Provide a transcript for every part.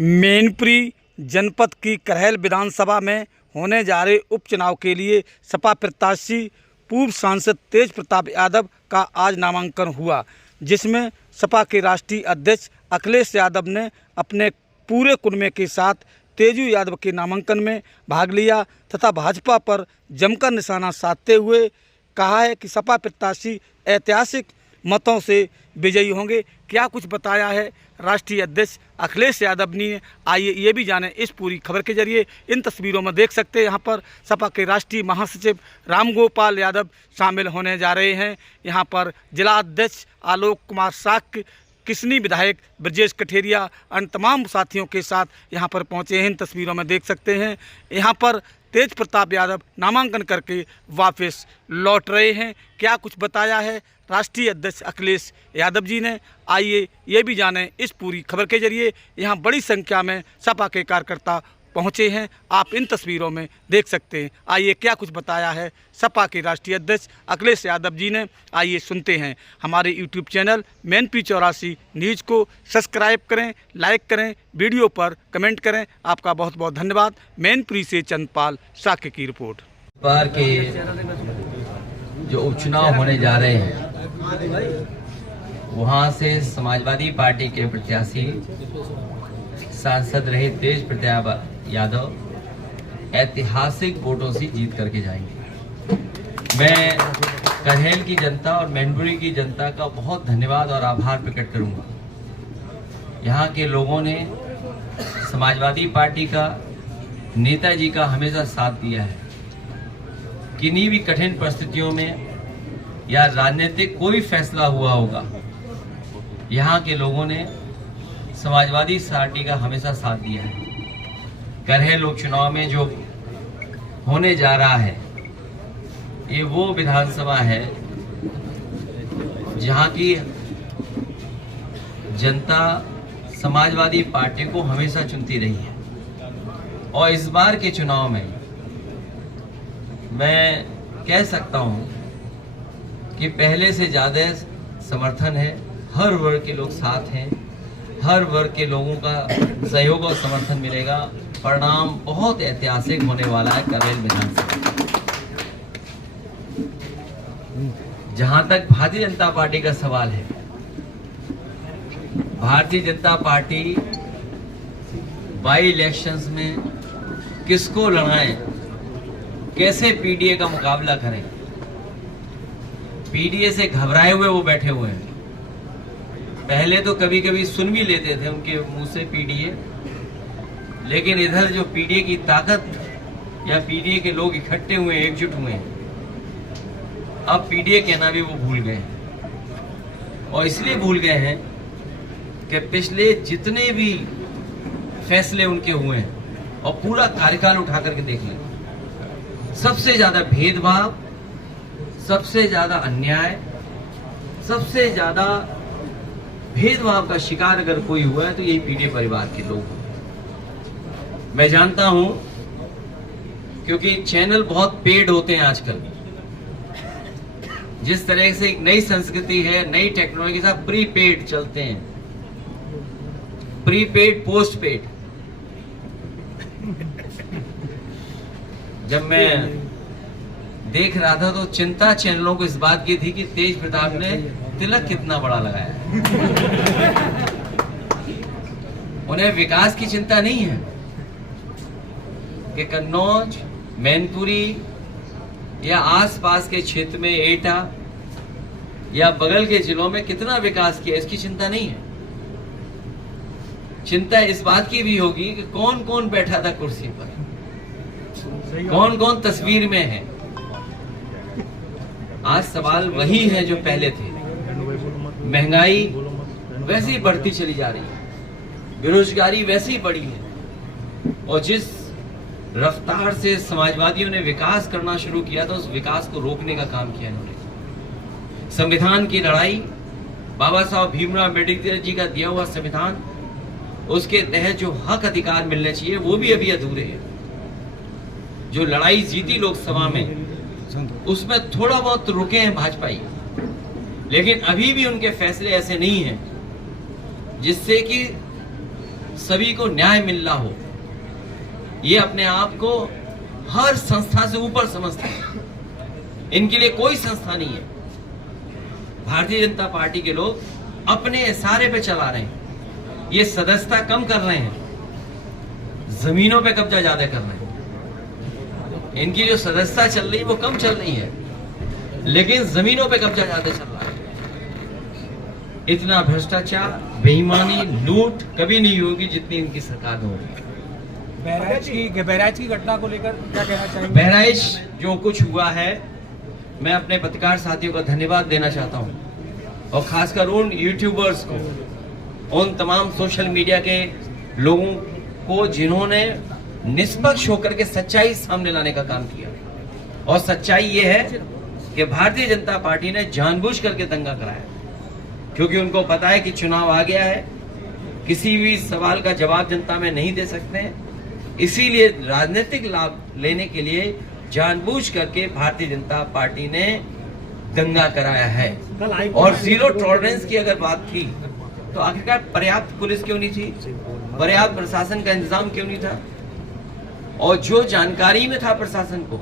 मैनपुरी जनपद की करहल विधानसभा में होने जा रहे उपचुनाव के लिए सपा प्रत्याशी पूर्व सांसद तेज प्रताप यादव का आज नामांकन हुआ, जिसमें सपा के राष्ट्रीय अध्यक्ष अखिलेश यादव ने अपने पूरे कुनबे के साथ तेजू यादव के नामांकन में भाग लिया तथा भाजपा पर जमकर निशाना साधते हुए कहा है कि सपा प्रत्याशी ऐतिहासिक मतों से विजयी होंगे। क्या कुछ बताया है राष्ट्रीय अध्यक्ष अखिलेश यादव ने, आइए ये भी जानें इस पूरी खबर के जरिए। इन तस्वीरों में देख सकते हैं यहाँ पर सपा के राष्ट्रीय महासचिव रामगोपाल यादव शामिल होने जा रहे हैं। यहाँ पर जिला अध्यक्ष आलोक कुमार साक्य, किसनी विधायक ब्रजेश कठेरिया अन्य तमाम साथियों के साथ यहाँ पर पहुँचे हैं। इन तस्वीरों में देख सकते हैं यहाँ पर तेज प्रताप यादव नामांकन करके वापस लौट रहे हैं। क्या कुछ बताया है राष्ट्रीय अध्यक्ष अखिलेश यादव जी ने, आइए ये भी जानें इस पूरी खबर के जरिए। यहाँ बड़ी संख्या में सपा के कार्यकर्ता पहुँचे हैं, आप इन तस्वीरों में देख सकते हैं। आइए क्या कुछ बताया है सपा के राष्ट्रीय अध्यक्ष अखिलेश यादव जी ने, आइए सुनते हैं। हमारे यूट्यूब चैनल मैनपुरी 84 न्यूज़ को सब्सक्राइब करें, लाइक करें, वीडियो पर कमेंट करें। आपका बहुत बहुत धन्यवाद। मैनपुरी से चंदपाल साक्य की रिपोर्ट। बार के जो उपचुनाव होने जा रहे हैं, वहां से समाजवादी पार्टी के प्रत्याशी सांसद रहे तेज प्रताप यादव ऐतिहासिक वोटों से जीत करके जाएंगे। मैं करहल की जनता और मैनपुरी की जनता का बहुत धन्यवाद और आभार प्रकट करूंगा। यहाँ के लोगों ने समाजवादी पार्टी का, नेताजी का हमेशा साथ दिया है। किन्हीं भी कठिन परिस्थितियों में या राजनीतिक कोई फैसला हुआ होगा, यहाँ के लोगों ने समाजवादी पार्टी का हमेशा साथ दिया है। करहल उपचुनाव में जो होने जा रहा है, ये वो विधानसभा है जहाँ की जनता समाजवादी पार्टी को हमेशा चुनती रही है। और इस बार के चुनाव में मैं कह सकता हूँ कि पहले से ज़्यादा समर्थन है। हर वर्ग के लोग साथ हैं, हर वर्ग के लोगों का सहयोग और समर्थन मिलेगा। परिणाम बहुत ऐतिहासिक होने वाला है करहल विधानसभा। जहां तक भारतीय जनता पार्टी का सवाल है, Bharatiya Janata party by elections में किसको लड़ाएं, कैसे पीडीए का मुकाबला करें। पीडीए से घबराए हुए वो बैठे हुए हैं। पहले तो कभी कभी सुन भी लेते थे उनके मुंह से पीडीए, लेकिन इधर जो पीडीए की ताकत या पीडीए के लोग इकट्ठे हुए, एकजुट हुए हैं, अब पीडीए कहना भी वो भूल गए हैं। और इसलिए भूल गए हैं कि पिछले जितने भी फैसले उनके हुए हैं और पूरा कार्यकाल उठा करके देख लें, सबसे ज्यादा भेदभाव, सबसे ज्यादा अन्याय, सबसे ज्यादा भेदभाव का शिकार अगर कोई हुआ है तो यही पीडीए परिवार के लोग हैं। मैं जानता हूं, क्योंकि चैनल बहुत पेड होते हैं आजकल। जिस तरह से एक नई संस्कृति है, नई टेक्नोलॉजी के साथ प्रीपेड चलते हैं, प्रीपेड पोस्ट पेड। जब मैं देख रहा था तो चिंता चैनलों को इस बात की थी कि तेज प्रताप ने तिलक कितना बड़ा लगाया है। उन्हें विकास की चिंता नहीं है कि कन्नौज, मैनपुरी या आसपास के क्षेत्र में एटा या बगल के जिलों में कितना विकास किया, इसकी चिंता नहीं है। चिंता इस बात की भी होगी कि कौन कौन बैठा था कुर्सी पर, कौन कौन तस्वीर में है। आज सवाल वही है जो पहले थे। महंगाई वैसे ही बढ़ती चली जा रही है, बेरोजगारी वैसे ही बढ़ी है, और जिस रफ्तार से समाजवादियों ने विकास करना शुरू किया था, उस विकास को रोकने का काम किया इन्होंने। संविधान की लड़ाई, बाबा साहब भीमराव अम्बेडकर जी का दिया हुआ संविधान, उसके तहत जो हक अधिकार मिलने चाहिए वो भी अभी अधूरे हैं। जो लड़ाई जीती लोकसभा में, उसमें थोड़ा बहुत रुके हैं भाजपाई, लेकिन अभी भी उनके फैसले ऐसे नहीं हैं जिससे कि सभी को न्याय मिलना हो, ये अपने आप को हर संस्था से ऊपर समझते हैं। इनके लिए कोई संस्था नहीं है। भारतीय जनता पार्टी के लोग अपने इशारे पे चला रहे हैं। ये सदस्यता कम कर रहे हैं, जमीनों पे कब्जा ज्यादा कर रहे हैं। इनकी जो सदस्यता चल रही है वो कम चल रही है, लेकिन जमीनों पे कब्जा ज्यादा चल रहा है। इतना भ्रष्टाचार, बेईमानी, लूट कभी नहीं होगी जितनी इनकी सरकार में होगी। बहराइच की घटना को लेकर क्या कहना चाहेंगे? बहराइच जो कुछ हुआ है, मैं अपने पत्रकार साथियों का धन्यवाद देना चाहता हूं, और खासकर उन यूट्यूबर्स को, उन तमाम सोशल मीडिया के लोगों को जिन्होंने निष्पक्ष होकर के सच्चाई सामने लाने का काम किया। और सच्चाई ये है कि भारतीय जनता पार्टी ने जानबूझ करके दंगा कराया, क्योंकि उनको पता है कि चुनाव आ गया है, किसी भी सवाल का जवाब जनता में नहीं दे सकते हैं। इसीलिए राजनीतिक लाभ लेने के लिए जानबूझ करके भारतीय जनता पार्टी ने दंगा कराया है। और जीरो टॉलरेंस की अगर बात थी तो आखिरकार पर्याप्त पुलिस क्यों नहीं थी, पर्याप्त प्रशासन का इंतजाम क्यों नहीं था? और जो जानकारी में था प्रशासन को,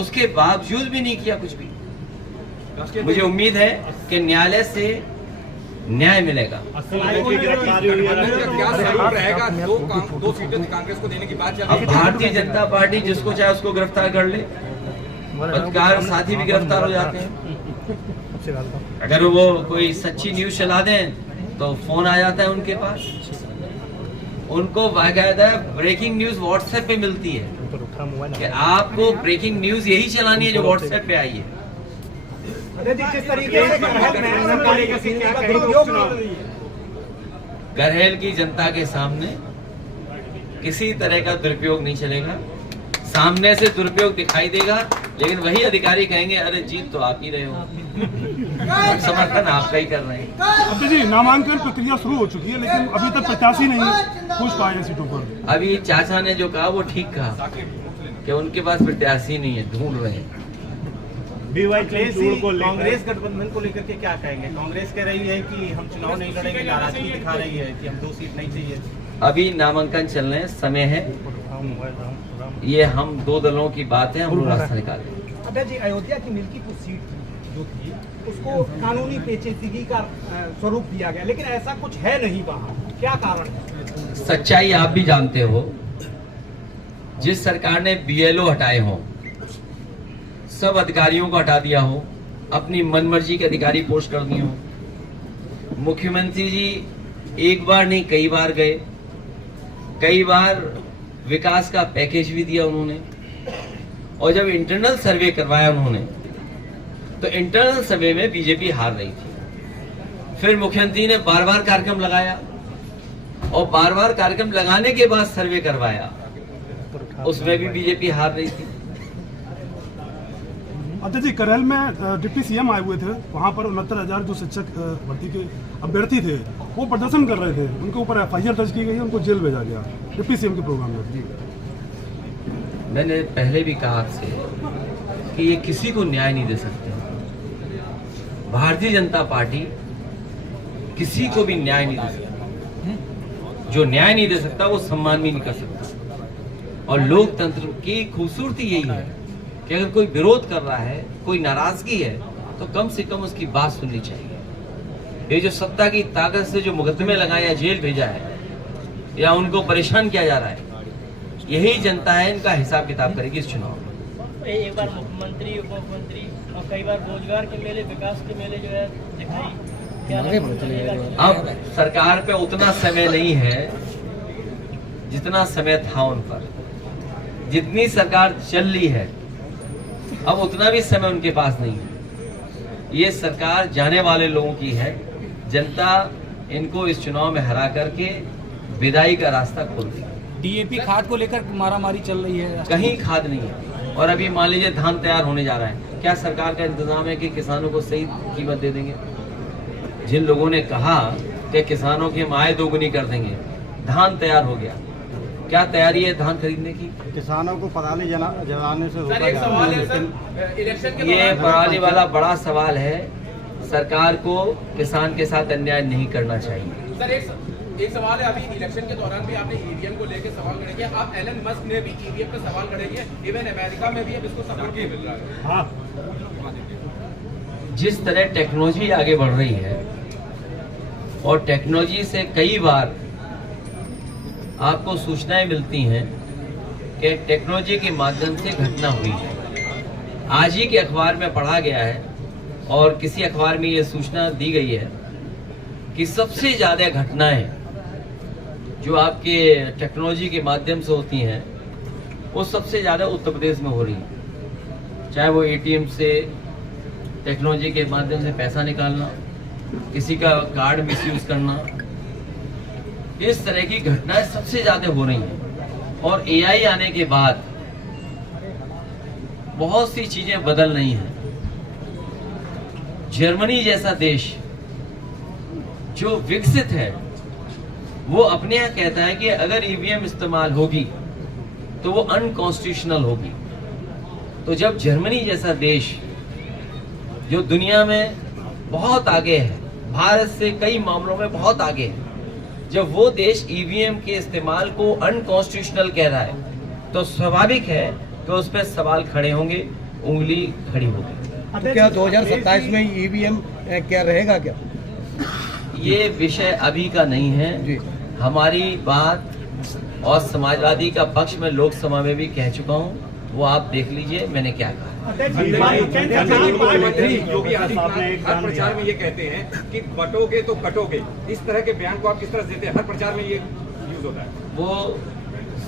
उसके बावजूद भी नहीं किया कुछ भी। मुझे उम्मीद है कि न्यायालय से न्याय मिलेगा। दो सीटें कांग्रेस को देने की बात चल रही अब है। भारतीय जनता पार्टी जिसको चाहे उसको गिरफ्तार कर ले, पत्रकार साथी भी गिरफ्तार हो जाते हैं। अगर वो कोई सच्ची न्यूज चला दें तो फोन आ जाता है उनके पास। उनको बाकायदा ब्रेकिंग न्यूज व्हाट्सएप पे मिलती है कि आपको ब्रेकिंग न्यूज यही चलानी है जो व्हाट्सएप पे आई है। गरहेल की जनता के सामने किसी तरह का दुरुपयोग नहीं चलेगा। सामने से दुरुपयोग दिखाई देगा, लेकिन वही अधिकारी कहेंगे अरे जीत तो आप ही रहे हो, समर्थन आपका ही कर रहे हैं। अब जी नामांकन प्रक्रिया शुरू हो चुकी है, लेकिन अभी तक प्रत्याशी नहीं पूछ पाए हैं सीटों पर। अभी चाचा ने जो कहा वो ठीक कहा कि उनके पास प्रत्याशी नहीं है, ढूंढ रहे हैं। कांग्रेस गठबंधन को लेकर के क्या कहेंगे? कांग्रेस कह रही है कि हम चुनाव नहीं लड़ेंगे, नाराजगी दिखा रही है कि हम 2 सीट नहीं चाहिए। अभी नामांकन चलने हैं, समय है, ये हम 2 दलों की बात है, हम लोग रास्ता निकालेंगे। अड्डा जी, अयोध्या की मिल्कीपुर सीट जो थी उसको कानूनी पेचीदगी का स्वरूप दिया गया, लेकिन ऐसा कुछ है नहीं वहाँ, क्या कारण है? सच्चाई आप भी जानते हो। जिस सरकार ने BLO हटाए हों, सब अधिकारियों को हटा दिया हो, अपनी मनमर्जी के अधिकारी पोस्ट कर दिए हो। मुख्यमंत्री जी एक बार नहीं कई बार गए, कई बार विकास का पैकेज भी दिया उन्होंने। और जब इंटरनल सर्वे करवाया उन्होंने, तो इंटरनल सर्वे में बीजेपी हार रही थी। फिर मुख्यमंत्री ने बार बार कार्यक्रम लगाया, और बार बार कार्यक्रम लगाने के बाद सर्वे करवाया, उसमें भी बीजेपी हार रही थी। अध्यक्ष जी, करेल में डिप्टी CM आए हुए थे, वहाँ पर 69,000 जो शिक्षक भर्ती के अभ्यर्थी थे वो प्रदर्शन कर रहे थे, उनके ऊपर FIR दर्ज की गई, उनको जेल भेजा गया डिप्टी CM के प्रोग्राम में। मैंने पहले भी कहा आपसे कि ये किसी को न्याय नहीं दे सकते। भारतीय जनता पार्टी किसी को भी न्याय नहीं दे सकती। जो न्याय नहीं दे सकता वो सम्मान भी नहीं कर सकता। और लोकतंत्र की खूबसूरती यही है कि अगर कोई विरोध कर रहा है, कोई नाराजगी है, तो कम से कम उसकी बात सुननी चाहिए। ये जो सत्ता की ताकत से जो मुकदमे लगाए या जेल भेजा है या उनको परेशान किया जा रहा है, यही जनता है, इनका हिसाब किताब करेगी इस चुनाव में। एक बार मुख्यमंत्री, उप मुख्यमंत्री और कई बार रोजगार के मेले, विकास के मेले जो है दिखाई, क्या अब सरकार पे उतना समय नहीं है जितना समय था उन पर। जितनी सरकार चल रही है अब उतना भी समय उनके पास नहीं है। ये सरकार जाने वाले लोगों की है। जनता इनको इस चुनाव में हरा करके विदाई का रास्ता खोल दी। DAP खाद को लेकर मारामारी चल रही है, कहीं खाद नहीं है। और अभी मान लीजिए धान तैयार होने जा रहा है, क्या सरकार का इंतजाम है कि किसानों को सही कीमत दे देंगे? जिन लोगों ने कहा कि किसानों की हम आय दोगुनी कर देंगे, धान तैयार हो गया, क्या तैयारी है धान खरीदने की? किसानों को पराली जलाने से रोका जा रहा है। ये पराली वाला बड़ा सवाल है। सरकार को किसान के साथ अन्याय नहीं करना चाहिए। एक सवाल है, अभी इलेक्शन के दौरान भी आपने ईवीएम को लेकर सवाल खड़े किया। आप एलन मस्क ने भी ईवीएम पे सवाल खड़े किए, इवन अमेरिका में भी अब इसको सपोर्ट नहीं मिल रहा है। हाँ जिस तरह टेक्नोलॉजी आगे बढ़ रही है और टेक्नोलॉजी से कई बार आपको सूचनाएं मिलती हैं कि टेक्नोलॉजी के माध्यम से घटना हुई है। आज ही के अखबार में पढ़ा गया है और किसी अखबार में ये सूचना दी गई है कि सबसे ज़्यादा घटनाएं जो आपके टेक्नोलॉजी के माध्यम से होती हैं वो सबसे ज़्यादा उत्तर प्रदेश में हो रही हैं, चाहे वो एटीएम से टेक्नोलॉजी के माध्यम से पैसा निकालना, किसी का कार्ड मिसयूज करना, इस तरह की घटनाएं सबसे ज्यादा हो रही हैं। और एआई आने के बाद बहुत सी चीजें बदल रही हैं। जर्मनी जैसा देश जो विकसित है वो अपने यहाँ कहता है कि अगर ईवीएम इस्तेमाल होगी तो वो अनकॉन्स्टिट्यूशनल होगी। तो जब जर्मनी जैसा देश जो दुनिया में बहुत आगे है, भारत से कई मामलों में बहुत आगे है, जब वो देश ईवीएम के इस्तेमाल को अनकॉन्स्टिट्यूशनल कह रहा है तो स्वाभाविक है कि उस पर सवाल खड़े होंगे, उंगली खड़ी होगी। तो क्या 2027 में ईवीएम क्या रहेगा क्या? ये विषय अभी का नहीं है। हमारी बात और समाजवादी का पक्ष में लोकसभा में भी कह चुका हूँ, वो आप देख लीजिए मैंने क्या कहा। मुख्यमंत्री योगी आदित्यनाथ हर प्रचार में ये कहते हैं कि बटोगे तो कटोगे, इस तरह के बयान को आप किस तरह से देते हैं? हर प्रचार में ये यूज होता है। वो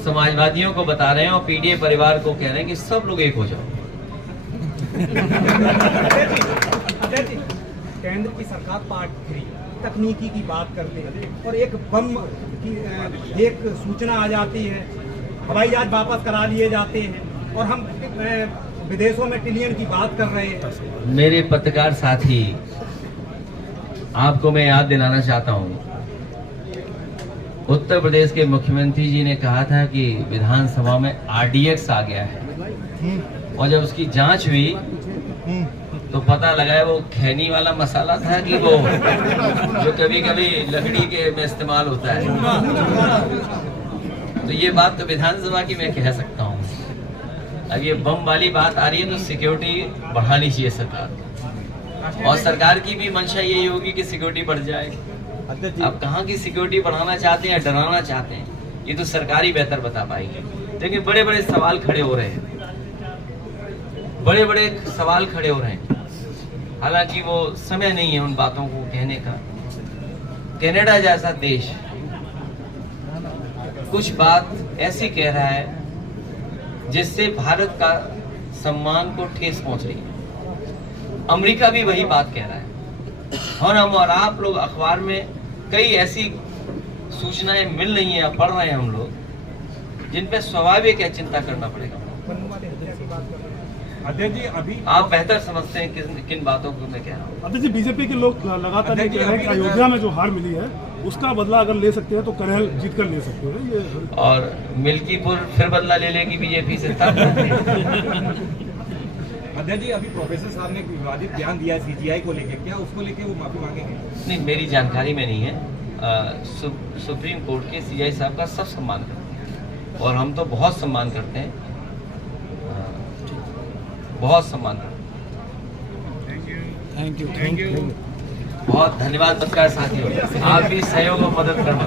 समाजवादियों को बता रहे हैं और पीडीए परिवार को कह रहे हैं कि सब लोग एक हो जाओ। केंद्र की सरकार पार्ट 3 तकनीकी की बात करते हैं और एक बम की एक सूचना आ जाती है, हवाई जहाज वापस करा लिए जाते हैं और हम विदेशों में ट्रिलियन की बात कर रहे हैं। मेरे पत्रकार साथी, आपको मैं याद दिलाना चाहता हूँ, उत्तर प्रदेश के मुख्यमंत्री जी ने कहा था कि विधानसभा में आरडीएक्स आ गया है और जब उसकी जांच हुई तो पता लगा वो खैनी वाला मसाला था कि वो जो कभी कभी लकड़ी के में इस्तेमाल होता है। तो ये बात तो विधानसभा की मैं कह सकता हूँ। अब ये बम वाली बात आ रही है तो सिक्योरिटी बढ़ानी चाहिए सरकार, और सरकार की भी मंशा यही होगी कि सिक्योरिटी बढ़ जाए। अब कहाँ की सिक्योरिटी बढ़ाना चाहते हैं या डराना चाहते हैं, ये तो सरकार ही बेहतर बता पाएगी। लेकिन बड़े बड़े सवाल खड़े हो रहे हैं, बड़े बड़े सवाल खड़े हो रहे हैं। हालांकि वो समय नहीं है उन बातों को कहने का। कनाडा जैसा देश कुछ बात ऐसी कह रहा है जिससे भारत का सम्मान को ठेस पहुंच रही है। अमेरिका भी वही बात कह रहा है और हम और आप लोग अखबार में कई ऐसी सूचनाएं मिल रही हैं, पढ़ रहे हैं हम लोग, जिन पे स्वाभाविक है चिंता करना पड़ेगा। अध्यक्ष जी, अभी आप बेहतर समझते हैं किन बातों को मैं कह रहा हूँ। अध्यक्ष जी, बीजेपी के लोग लगातार ये कह रहे हैं कि अयोध्या में जो हार मिली है उसका बदला अगर ले सकते हैं तो करहल जीत कर ले सकते हैं ये। और मिल्कीपुर फिर बदला ले लेगी बीजेपी से तब। अध्यक्ष जी, अभी प्रोफेसर साहब ने विवादित बयान दिया है सीजीआई को लेकर, क्या उसको लेकर वो माफी मांगेंगे? नहीं, मेरी जानकारी में नहीं है। सुप्रीम कोर्ट के सीआई साहब का सब सम्मान करते हैं और हम तो बहुत सम्मान करते हैं, बहुत सम्मान करते हैं। Thank you. बहुत धन्यवाद पत्रकार साथियों, आप भी सहयोग और मदद करना।